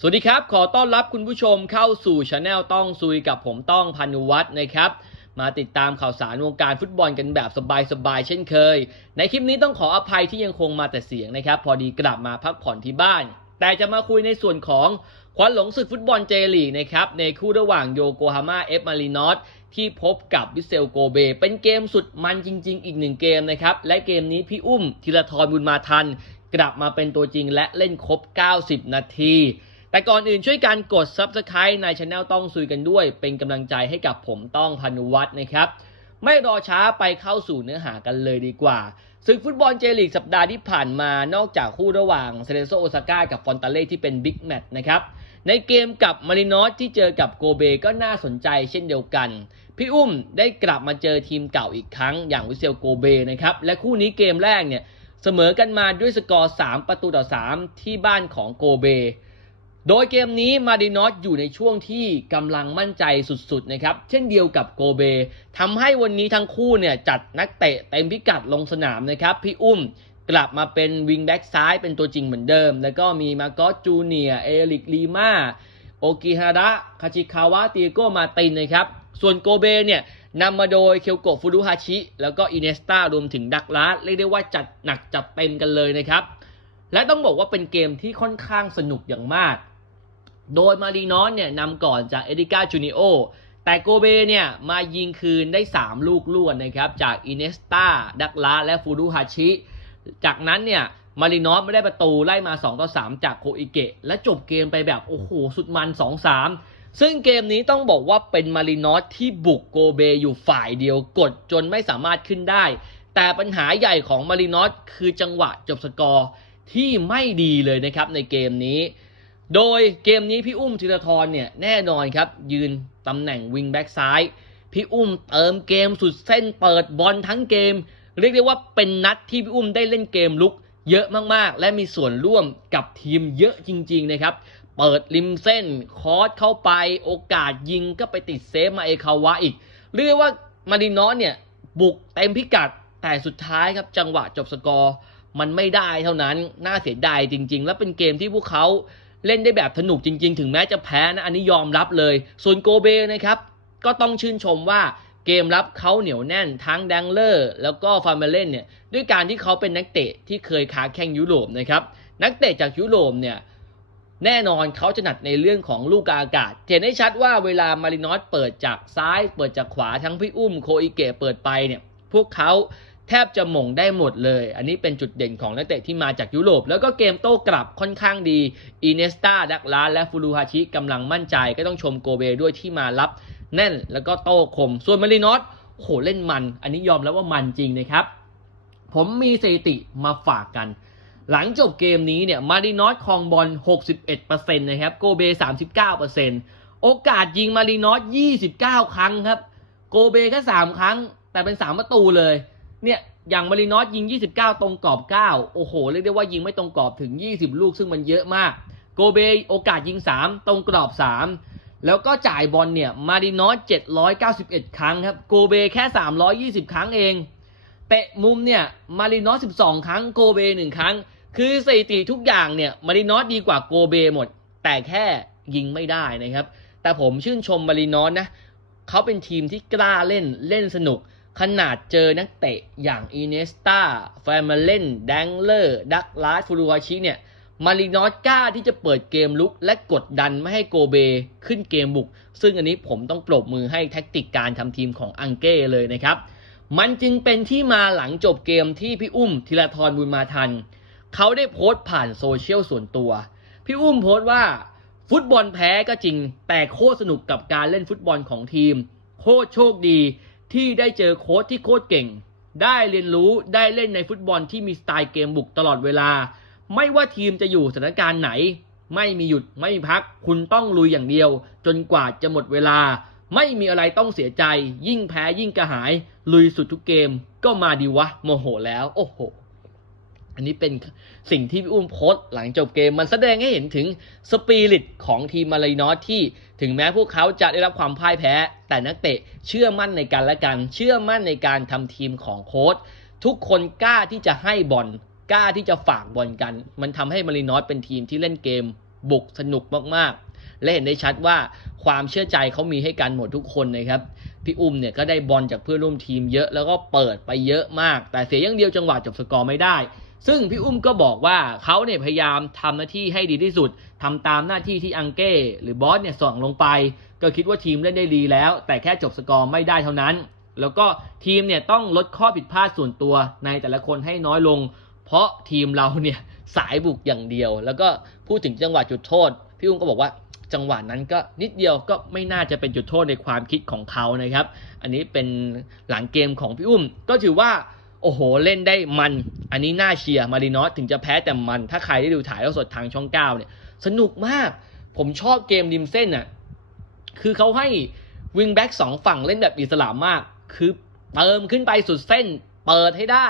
สวัสดีครับ ขอต้อนรับคุณผู้ชมเข้าสู่ช anel ต้องซุยกับผมต้องพันุวัฒน์นะครับ มาติดตามข่าวสารวงการฟุตบอลกันแบบสบายๆเช่นเคย ในคลิปนี้ต้องขออภัยที่ยังคงมาแต่เสียงนะครับ พอดีกลับมาพักผ่อนที่บ้าน แต่จะมาคุยในส่วนของควันหลงศึกฟุตบอลเจลีกนะครับในคู่ระหว่างโยโกฮาม่าเอฟมารินอสที่พบกับวิเซลโกเบ เป็นเกมสุดมันจริง ๆ อีกหนึ่งเกมนะครับและเกมนี้พี่อุ้มธีรทรบุญมาทัน กลับมาเป็นตัวจริงและเล่นครบ 90 นาที แต่ก่อนอื่นช่วยการกด Subscribe ในช anel ต้องซุยกันด้วย เป็นกำลังใจให้กับผมต้องพานุวัฒน์นะครับ ไม่รอช้าไปเข้าสู่เนื้อหากันเลยดีกว่าศึกฟุตบอลเจลีกสัปดาห์ที่ผ่านมานอกจากคู่ระหว่างเซเลโซโอซาก้ากับฟอนตาเล่ที่เป็นบิ๊กแมตช์นะครับ ในเกมกับมารินอสที่เจอกับโกเบก็น่าสนใจเช่นเดียวกัน พี่อุ้มได้กลับมาเจอทีมเก่าอีกครั้งอย่างวิเซลโกเบนะครับ และคู่นี้เกมแรกเนี่ยเสมอกันมาด้วยสกอร์ 3 ประตูต่อ 3 ที่บ้านของโกเบ โดยเกมนี้มารินอสอยู่ในช่วงที่กำลังมั่นใจสุดๆนะครับ เช่นเดียวกับโกเบทำให้วันนี้ทั้งคู่เนี่ยจัดนักเตะเต็มพิกัดลงสนามนะครับ พี่อุ้มกลับมาเป็นวิงแบ็กซ้ายเป็นตัวจริงเหมือนเดิม แล้วก็มีมาโกจูเนียเอริกลีมาโอกิฮาระคาชิคาวะเตียโกมาตินนะครับ ส่วนโกเบเนี่ยนำมาโดยเคียวโกฟูรุฮาชิ แล้วก็อินเนสตารวมถึงดักลาสเรียกได้ว่าจัดหนักจัดเต็มกันเลยนะครับ และต้องบอกว่าเป็นเกมที่ค่อนข้างสนุกอย่างมาก โดยมารีนอสเนี่ยนำก่อนจากเอดิก้าจูนิโอ แต่โกเบเนี่ยมายิงคืนได้ 3 ลูกล้วนนะครับ จากอินเนสตาดักลาและฟูรุฮาชิ จากนั้นเนี่ยมารินอสไม่ได้ประตูไล่มา2ต่อ3จากโคอิเกะ และจบเกมไปแบบ โอ้โห สุดมัน 2-3 ซึ่งเกมนี้ต้องบอกว่าเป็นมารินอสที่บุกโกเบอยู่ฝ่ายเดียวกดจนไม่สามารถขึ้นได้ แต่ปัญหาใหญ่ของมารินอสคือจังหวะจบสกอร์ที่ไม่ดีเลยนะครับในเกมนี้ โดยเกมนี้พี่อุ้มธีรทรเนี่ยแน่นอนครับ ยืนตำแหน่งวิงแบ็กซ้าย พี่อุ้มเติมเกมสุดเส้นเปิดบอลทั้งเกม เรียกได้ว่าเป็นนัดที่พี่อุ้มได้เล่นเกมลุก เยอะมากๆ และมีส่วนร่วมกับทีมเยอะจริง ๆ นะครับ เปิดริมเส้นคอร์สเข้าไปโอกาสยิงก็ไปติดเซฟมาเอคาวะอีก เรียกได้ว่ามารินอสเนี่ยบุกเต็มพิกัดแต่สุดท้ายครับจังหวะจบสกอร์มันไม่ได้เท่านั้นน่าเสียดายจริง ๆ และเป็นเกมที่พวกเขา เล่นได้แบบสนุกจริง ๆ ถึงแม้จะแพ้นะอันนี้ยอมรับเลย ส่วนโกเบนะครับก็ต้องชื่นชมว่าเกมรับเขาเหนียวแน่นทั้งแดงเลอร์แล้วก็ฟาร์เมเล่นเนี่ยด้วยการที่เขาเป็นนักเตะที่เคยค้าแข่งยุโรปนะครับนักเตะจากยุโรปเนี่ยแน่นอนเขาจะหนัดในเรื่องของลูกอากาศ เห็นได้ชัดว่าเวลามารินอสเปิดจากซ้าย เปิดจากขวาทั้งพี่อุ้มโคอิเกะเปิดไปเนี่ยพวกเขา แทบจะหม่งได้หมดเลย อันนี้เป็นจุดเด่นของนักเตะที่มาจากยุโรป แล้วก็เกมโต้กลับค่อนข้างดี อินเนสตาดักลาและฟูรุฮาชิกำลังมั่นใจ ก็ต้องชมโกเบด้วยที่มารับแน่นแล้วก็โต้คม ส่วนมารินอสโหเล่นมัน อันนี้ยอมแล้วว่ามันจริงนะครับ ผมมีสถิติมาฝากกัน หลังจบเกมนี้เนี่ยมารินอสครองบอล 61%นะครับ โกเบ 39%โอกาสยิงมารินอส 29 ครั้งครับ โกเบแค่ 3 ครั้ง แต่เป็น 3 ประตูเลย เนี่ยอย่างมารินอสยิง 29 ตรงกรอบ 9 โอ้โห เรียกได้ว่ายิงไม่ตรงกรอบถึง 20 ลูกซึ่งมันเยอะมาก โกเบโอกาสยิง 3 ตรงกรอบ 3 แล้วก็จ่ายบอลเนี่ยมารินอส791 ครั้งครับ โกเบแค่ 320 ครั้งเอง เตะมุมเนี่ยมารินอส12 ครั้งโกเบ 1 ครั้ง คือสถิติทุกอย่างเนี่ยมารินอสดีกว่าโกเบหมด แต่แค่ยิงไม่ได้นะครับ แต่ผมชื่นชมมารินอสนะเขาเป็นทีมที่กล้าเล่นเล่นสนุก ขนาดเจอนักเตะอย่างอินเนสตาแฟมาเลนแดงเลอร์ ดักลาสฟูรูฮาชิเนี่ยมารินอสกล้าที่จะเปิดเกมลุกและกดดันไม่ให้โกเบขึ้นเกมบุก ซึ่งอันนี้ผมต้องปรบมือให้แท็กติกการทำทีมของอังเก้เลยนะครับ มันจึงเป็นที่มาหลังจบเกมที่พี่อุ้มธีรทรบุญมาทัน เขาได้โพสต์ผ่านโซเชียลส่วนตัว พี่อุ้มโพสต์ว่า ฟุตบอลแพ้ก็จริง แต่โคตรสนุกกับการเล่นฟุตบอลของทีม โคตรโชคดี ที่ได้เจอโค้ชที่โคตรเก่ง ได้เรียนรู้ได้เล่นในฟุตบอลที่มีสไตล์เกมบุกตลอดเวลา ไม่ว่าทีมจะอยู่สถานการณ์ไหน ไม่มีหยุดไม่มีพัก คุณต้องลุยอย่างเดียว จนกว่าจะหมดเวลา ไม่มีอะไรต้องเสียใจ ยิ่งแพ้ยิ่งกระหาย ลุยสุดทุกเกม ก็มาดีวะโมโหแล้ว โอ้โห อันนี้เป็นสิ่งที่พี่อุ้มโพสต์หลังจบเกม มันแสดงให้เห็นถึงสปิริตของทีมมารินอสที่ถึงแม้พวกเขาจะได้รับความพ่ายแพ้ แต่นักเตะเชื่อมั่นในกันและกันเชื่อมั่นในการทำทีมของโค้ชทุกคนกล้าที่จะให้บอลกล้าที่จะฝากบอลกัน มันทำให้มารินอสเป็นทีมที่เล่นเกม บุกสนุกมากๆ และเห็นได้ชัดว่าความเชื่อใจเขามีให้กันหมดทุกคนนะครับพี่อุ้มเนี่ยก็ได้บอลจากเพื่อนร่วมทีมเยอะแล้วก็เปิดไปเยอะมาก แต่เสียอย่างเดียวจังหวะจบสกอร์ไม่ได้ ซึ่งพี่อุ้มก็บอกว่าเขาเนี่ยพยายามทำหน้าที่ให้ดีที่สุดทำตามหน้าที่ที่อังเก้หรือบอสเนี่ยส่งลงไป ก็คิดว่าทีมเล่นได้ดีแล้ว แต่แค่จบสกอร์ไม่ได้เท่านั้น แล้วก็ทีมเนี่ยต้องลดข้อผิดพลาดส่วนตัวในแต่ละคนให้น้อยลง เพราะทีมเราเนี่ยสายบุกอย่างเดียว แล้วก็พูดถึงจังหวะจุดโทษ พี่อุ้มก็บอกว่าจังหวะนั้นก็นิดเดียวก็ไม่น่าจะเป็นจุดโทษในความคิดของเขานะครับ อันนี้เป็นหลังเกมของพี่อุ้ม ก็ถือว่า อ้โห เล่นได้มัน อันนี้น่าเชียร์มารินอสถึงจะแพ้แต่มัน ถ้าใครได้ดูถ่ายทอดสดทางช่องเก้าเนี่ย สนุกมาก ผมชอบเกมริมเส้นน่ะ คือเขาให้วิงแบ็กสองฝั่งเล่นแบบอิสระมาก คือเติมขึ้นไปสุดเส้น เปิดให้ได้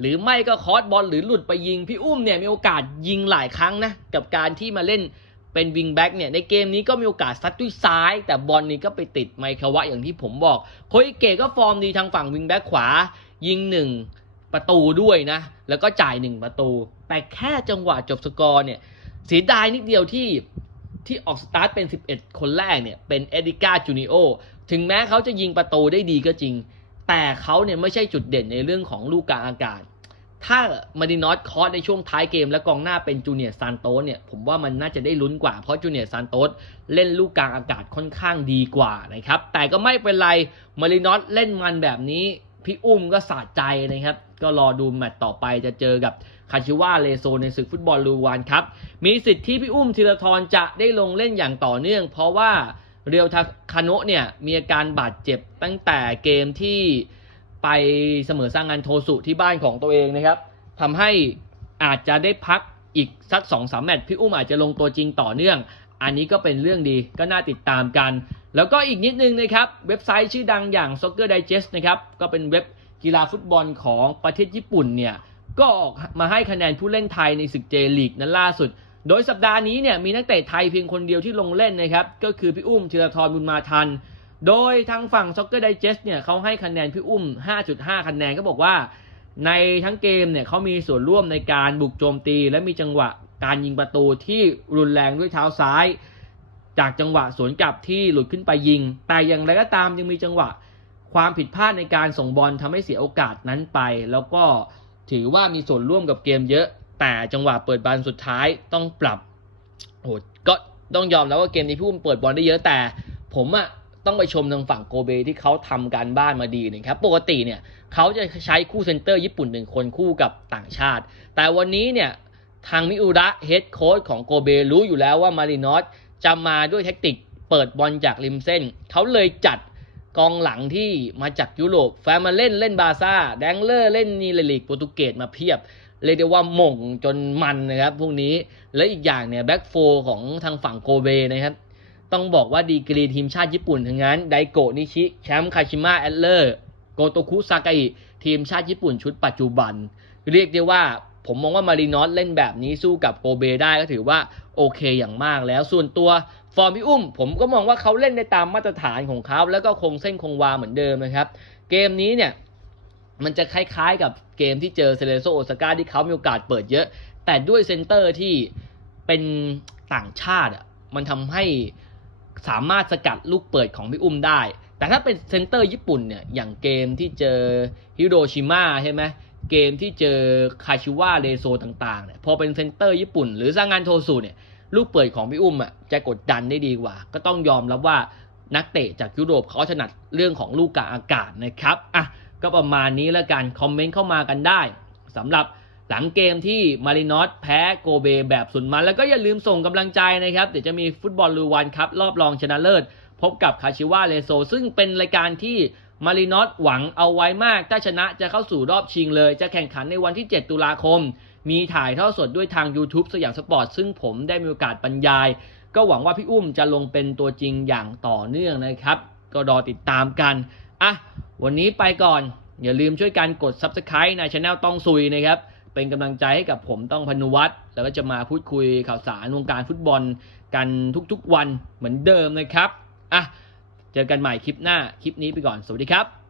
หรือไม่ก็คอร์สบอลหรือหลุดไปยิง พี่อุ้มเนี่ยมีโอกาสยิงหลายครั้งนะ กับการที่มาเล่น เป็นวิงแบ็กเนี่ยในเกมนี้ก็มีโอกาสซัดด้วยซ้าย แต่บอลนี้ก็ไปติดไมคาวะอย่างที่ผมบอก โคอิเกะก็ฟอร์มดีทางฝั่งวิงแบ็กขวา ยิงหนึ่งประตูด้วยนะ แล้วก็จ่ายหนึ่งประตู แต่แค่จังหวะจบสกอร์เนี่ยเสียดายนิดเดียวที่ที่ออกสตาร์ทเป็น 11 คนแรกเนี่ยเป็นเอดิก้าจูนิโอถึงแม้เขาจะยิงประตูได้ดีก็จริง แต่เขาเนี่ยไม่ใช่จุดเด่นในเรื่องของลูกกลางอากาศ ถ้ามาดินอสคอสในช่วงท้ายเกมและกองหน้าเป็นจูเนียร์ซานโตสเนี่ยผมว่ามันน่าจะได้ลุ้นกว่าเพราะจูเนียร์ซานโตสเล่นลูกกลางอากาศค่อนข้างดีกว่านะครับแต่ก็ไม่เป็นไรมารินอสเล่นมันแบบนี้พี่อุ้มก็สะใจนะครับ ก็รอดูแมตต์ต่อไปจะเจอกับคาชิวาเลโซในศึกฟุตบอลลูวานครับ มีสิทธิ์ที่พี่อุ้มธีรทรจะได้ลงเล่นอย่างต่อเนื่อง เพราะว่าเรียวทาคาโนะเนี่ยมีอาการบาดเจ็บตั้งแต่เกมที่ ไปเสมอสร้างงานโทสุที่บ้านของตัวเองนะครับทำให้อาจจะได้พักอีกสัก2อสามแมตช์พี่อุ้มอาจจะลงตัวจริงต่อเนื่อง อันนี้ก็เป็นเรื่องดีก็น่าติดตามกัน แล้วก็อีกนิดนึงนะครับเว็บไซต์ชื่อดังอย่าง Soccer Digest นะครับก็เป็นเว็บกีฬาฟุตบอลของประเทศญี่ปุ่นเนี่ยก็ออกมาให้คะแนนผู้เล่นไทยในศึกเจลีกนั้นล่าสุด โดยสัปดาห์นี้เนี่ยมีนักเตะไทยเพียงคนเดียวที่ลงเล่นนะครับก็คือพี่อุ้มธีรทรบุญมาทัน โดยทางฝั่ง Soccer Digest เนี่ยเขาให้คะแนนพี่อุ้ม 5.5 คะแนนก็บอกว่า ในทั้งเกมเนี่ยเขามีส่วนร่วมในการบุกโจมตี และมีจังหวะการยิงประตูที่รุนแรงด้วยเท้าซ้าย จากจังหวะสวนกลับที่หลุดขึ้นไปยิง แต่อย่างไรก็ตามยังมีจังหวะความผิดพลาดในการส่งบอลทำให้เสียโอกาสนั้นไป แล้วก็ถือว่ามีส่วนร่วมกับเกมเยอะ แต่จังหวะเปิดบอลสุดท้ายต้องปรับโอ้โหก็ต้องยอมแล้วว่าเกมนี้พี่อุ้มเปิดบอลได้เยอะแต่ ผมอะ ต้องไปชมทางฝั่งโกเบที่เขาทำการบ้านมาดีนะครับ ปกติเนี่ยเขาจะใช้คู่เซนเตอร์ญี่ปุ่นหนึ่งคนคู่กับต่างชาติ แต่วันนี้เนี่ยทางมิอุระเฮดโค้ชของโกเบรู้อยู่แล้วว่ามารินอสจะมาด้วยแท็กติกเปิดบอลจากริมเส้น เขาเลยจัดกองหลังที่มาจากยุโรป แฟร์มาเล่นเล่นบาซ่า แดงเลอร์เล่นนีเลลีกโปรตุเกสมาเพียบ เรียกได้ว่าหม่งจนมันนะครับพวกนี้ และอีกอย่างเนี่ยแบ็กโฟของทางฝั่งโกเบนะครับ ต้องบอกว่าดีกรีทีมชาติญี่ปุ่นทั้งนั้นไดโกะนิชิแชมป์คาชิมะแอตเลอร์โกโตคุซากาอิทีมชาติญี่ปุ่นชุดปัจจุบัน เรียกได้ว่าผมมองว่ามารินอสเล่นแบบนี้สู้กับโกเบได้ก็ถือว่าโอเคอย่างมากแล้วส่วนตัวฟอร์มพี่อุ้ม ผมก็มองว่าเขาเล่นได้ตามมาตรฐานของเขาแล้วก็คงเส้นคงวาเหมือนเดิมนะครับ เกมนี้เนี่ยมันจะคล้ายๆกับเกมที่เจอเซเลโซโอซาก้าที่เขามีโอกาสเปิดเยอะ แต่ด้วยเซนเตอร์ที่เป็นต่างชาติอะมันทำให้ สามารถสกัดลูกเปิดของพี่อุ้มได้ แต่ถ้าเป็นเซนเตอร์ญี่ปุ่นเนี่ย อย่างเกมที่เจอฮิโรชิมาใช่ไหมเกมที่เจอคาชิวะเรโซต่างๆเนี่ยพอเป็นเซนเตอร์ญี่ปุ่น หรือซางานโทสุเนี่ยลูกเปิดของพี่อุ้มอะจะกดดันได้ดีกว่า ก็ต้องยอมรับว่านักเตะจากยุโรปเขาถนัดเรื่องของลูกกลางอากาศนะครับอะก็ประมาณนี้แล้วกัน คอมเมนต์เข้ามากันได้สำหรับ หลังเกมที่มารินอสแพ้โกเบแบบสุดมัน แล้วก็อย่าลืมส่งกำลังใจนะครับ เดี๋ยวจะมีฟุตบอลลูวันครับ รอบรองชนะเลิศ พบกับคาชิวะเรโซ ซึ่งเป็นรายการที่มารินอสหวังเอาไว้มาก ถ้าชนะจะเข้าสู่รอบชิงเลย จะแข่งขันในวันที่ 7 ตุลาคม มีถ่ายทอดสดด้วยทาง YouTube สยามสปอร์ต ซึ่งผมได้มีโอกาสบรรยาย ก็หวังว่าพี่อุ้มจะลงเป็นตัวจริงอย่างต่อเนื่องนะครับ ก็รอติดตามกันอะวันนี้ไปก่อน อย่าลืมช่วยกันกด Subscribe ในช anel ต้องซุยนะครับ เป็นกำลังใจให้กับผมต้องพนุวัตรแล้วก็จะมาพูดคุยข่าวสารวงการฟุตบอลกันทุกๆวันเหมือนเดิมนะครับอะเจอกันใหม่คลิปหน้าคลิปนี้ไปก่อนสวัสดีครับ